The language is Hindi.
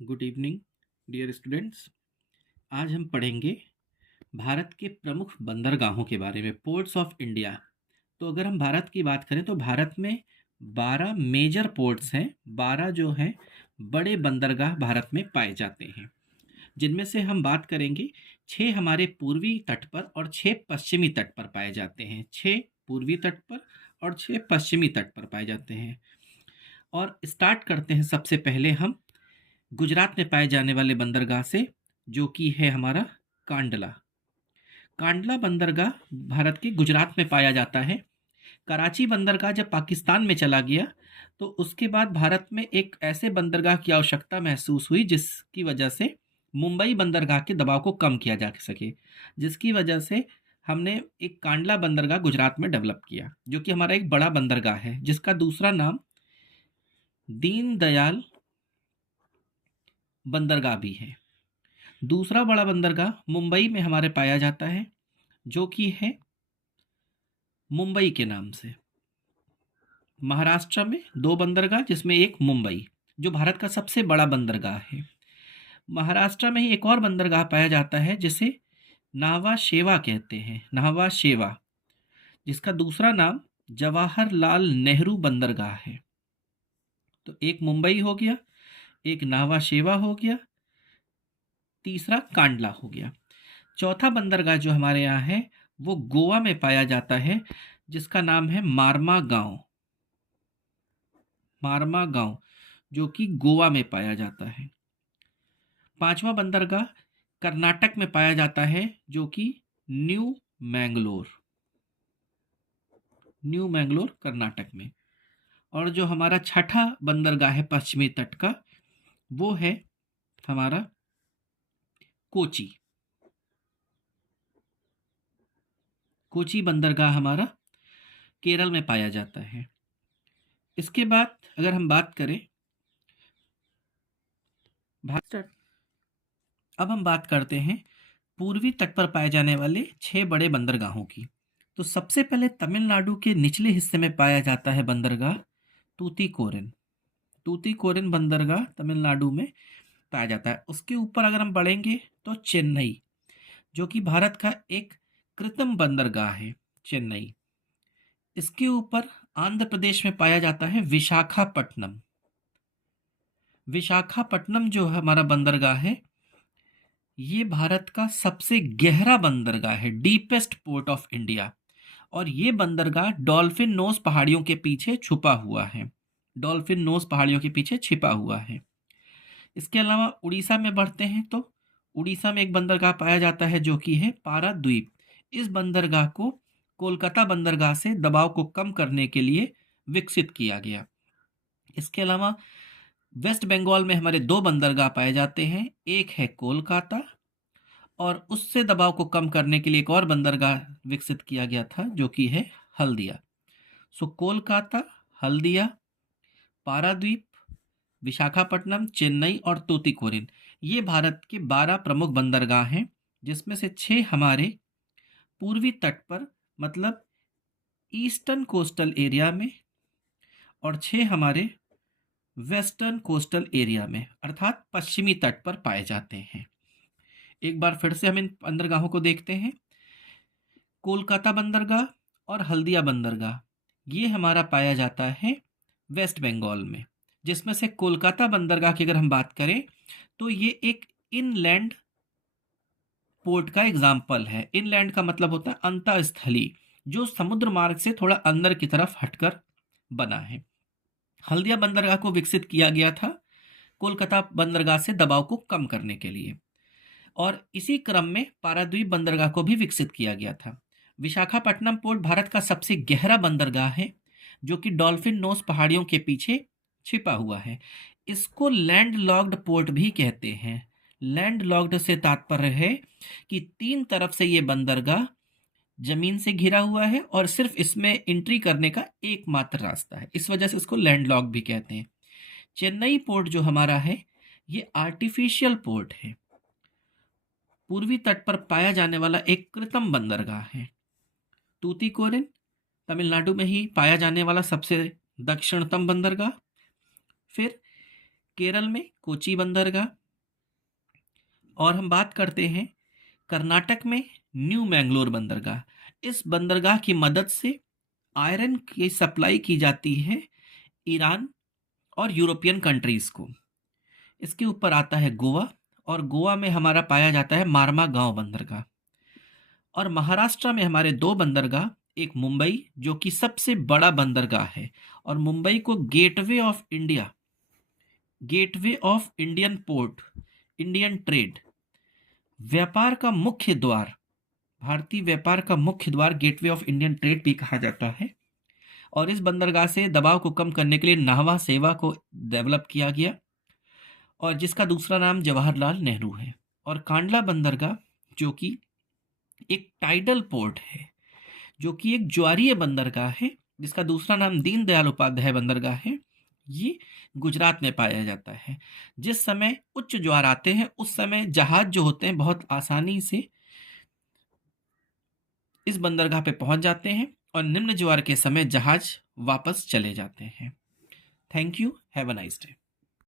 Good evening dear students. आज हम पढ़ेंगे भारत के प्रमुख बंदरगाहों के बारे में, पोर्ट्स ऑफ इंडिया। तो अगर हम भारत की बात करें तो भारत में 12 मेजर पोर्ट्स हैं। 12 जो हैं बड़े बंदरगाह भारत में पाए जाते हैं, जिनमें से हम बात करेंगे 6 हमारे पूर्वी तट पर और 6 पश्चिमी तट पर पाए जाते हैं। 6 पूर्वी तट पर और 6 पश्चिमी तट पर पाए जाते हैं। और स्टार्ट करते हैं सबसे पहले हम गुजरात में पाए जाने वाले बंदरगाह से, जो कि है हमारा कांडला। कांडला बंदरगाह भारत के गुजरात में पाया जाता है। कराची बंदरगाह जब पाकिस्तान में चला गया तो उसके बाद भारत में एक ऐसे बंदरगाह की आवश्यकता महसूस हुई जिसकी वजह से मुंबई बंदरगाह के दबाव को कम किया जा सके, जिसकी वजह से हमने एक कांडला बंदरगाह गुजरात में डेवलप किया, जो कि हमारा एक बड़ा बंदरगाह है, जिसका दूसरा नाम दीनदयाल बंदरगाह भी है। दूसरा बड़ा बंदरगाह मुंबई में हमारे पाया जाता है, जो कि है मुंबई के नाम से। महाराष्ट्र में 2 बंदरगाह, जिसमें एक मुंबई, जो भारत का सबसे बड़ा बंदरगाह है। महाराष्ट्र में ही एक और बंदरगाह पाया जाता है जिसे नावा शेवा कहते हैं, नावा शेवा, जिसका दूसरा नाम जवाहरलाल नेहरू बंदरगाह है। तो एक मुंबई हो गया, एक नावा शेवा हो गया, तीसरा कांडला हो गया। चौथा बंदरगाह जो हमारे यहाँ है वो गोवा में पाया जाता है, जिसका नाम है मारमा गांव। मारमा गांव, जो कि गोवा में पाया जाता है। पांचवा बंदरगाह कर्नाटक में पाया जाता है, जो कि न्यू मैंगलोर, न्यू मैंगलोर कर्नाटक में। और जो हमारा छठा बंदरगाह है पश्चिमी तट का, वो है हमारा कोची। कोची बंदरगाह हमारा केरल में पाया जाता है। इसके बाद अगर हम बात करें अब हम बात करते हैं पूर्वी तट पर पाए जाने वाले 6 बड़े बंदरगाहों की। तो सबसे पहले तमिलनाडु के निचले हिस्से में पाया जाता है बंदरगाह तूतीकोरिन। तूतीकोरिन बंदरगाह तमिलनाडु में पाया जाता है। उसके ऊपर अगर हम बढ़ेंगे तो चेन्नई, जो कि भारत का एक कृत्रिम बंदरगाह है, चेन्नई। इसके ऊपर आंध्र प्रदेश में पाया जाता है विशाखापट्टनम। विशाखापट्टनम जो हमारा बंदरगाह है, ये भारत का सबसे गहरा बंदरगाह है, डीपेस्ट पोर्ट ऑफ इंडिया। और ये बंदरगाह डॉल्फिन नोज पहाड़ियों के पीछे छुपा हुआ है, डॉल्फिन नोज पहाड़ियों के पीछे छिपा हुआ है। इसके अलावा उड़ीसा में बढ़ते हैं तो उड़ीसा में एक बंदरगाह पाया जाता है, जो कि है पाराद्वीप। इस बंदरगाह को कोलकाता बंदरगाह से दबाव को कम करने के लिए विकसित किया गया। इसके अलावा वेस्ट बंगाल में हमारे 2 बंदरगाह पाए जाते हैं, एक है कोलकाता, और उससे दबाव को कम करने के लिए एक और बंदरगाह विकसित किया गया था, जो कि है हल्दिया। सो कोलकाता, हल्दिया, पाराद्वीप, विशाखापट्टनम, चेन्नई और तूतीकोरिन, ये भारत के 12 प्रमुख बंदरगाह हैं, जिसमें से 6 हमारे पूर्वी तट पर, मतलब ईस्टर्न कोस्टल एरिया में, और 6 हमारे वेस्टर्न कोस्टल एरिया में, अर्थात पश्चिमी तट पर पाए जाते हैं। एक बार फिर से हम इन बंदरगाहों को देखते हैं। कोलकाता बंदरगाह और हल्दिया बंदरगाह, ये हमारा पाया जाता है वेस्ट बंगाल में, जिसमें से कोलकाता बंदरगाह की अगर हम बात करें तो ये एक इनलैंड पोर्ट का एग्जाम्पल है। इनलैंड का मतलब होता है अंतःस्थली, जो समुद्र मार्ग से थोड़ा अंदर की तरफ हटकर बना है। हल्दिया बंदरगाह को विकसित किया गया था कोलकाता बंदरगाह से दबाव को कम करने के लिए, और इसी क्रम में पाराद्वीप बंदरगाह को भी विकसित किया गया था। विशाखापट्टनम पोर्ट भारत का सबसे गहरा बंदरगाह है, जो कि डॉल्फिन नोज पहाड़ियों के पीछे छिपा हुआ है। इसको लैंड लॉक्ड पोर्ट भी कहते हैं। लैंड लॉक्ड से तात्पर्य है कि 3 तरफ से ये बंदरगाह जमीन से घिरा हुआ है और सिर्फ इसमें एंट्री करने का एकमात्र रास्ता है, इस वजह से इसको लैंड लॉक भी कहते हैं। चेन्नई पोर्ट जो हमारा है, ये आर्टिफिशियल पोर्ट है, पूर्वी तट पर पाया जाने वाला एक कृत्रिम बंदरगाह है। तूतीकोरिन तमिलनाडु में ही पाया जाने वाला सबसे दक्षिणतम बंदरगाह। फिर केरल में कोची बंदरगाह। और हम बात करते हैं कर्नाटक में न्यू मैंगलोर बंदरगाह। इस बंदरगाह की मदद से आयरन की सप्लाई की जाती है ईरान और यूरोपियन कंट्रीज को। इसके ऊपर आता है गोवा, और गोवा में हमारा पाया जाता है मारमा गांव बंदरगाह। और महाराष्ट्र में हमारे दो बंदरगाह, एक मुंबई जो कि सबसे बड़ा बंदरगाह है, और मुंबई को gateway of India, gateway of Indian port, Indian trade, व्यापार का मुख्य द्वार, भारतीय व्यापार का मुख्य द्वार, गेटवे ऑफ इंडियन ट्रेड भी कहा जाता है। और इस बंदरगाह से दबाव को कम करने के लिए नाहवा सेवा को डेवलप किया गया, और जिसका दूसरा नाम जवाहरलाल नेहरू है। और कांडला बंदरगाह जो कि एक टाइडल पोर्ट है, जो कि एक ज्वारीय बंदरगाह है, जिसका दूसरा नाम दीनदयाल उपाध्याय बंदरगाह है, ये गुजरात में पाया जाता है। जिस समय उच्च ज्वार आते हैं उस समय जहाज जो होते हैं बहुत आसानी से इस बंदरगाह पे पहुंच जाते हैं, और निम्न ज्वार के समय जहाज वापस चले जाते हैं। Thank you, have a nice day.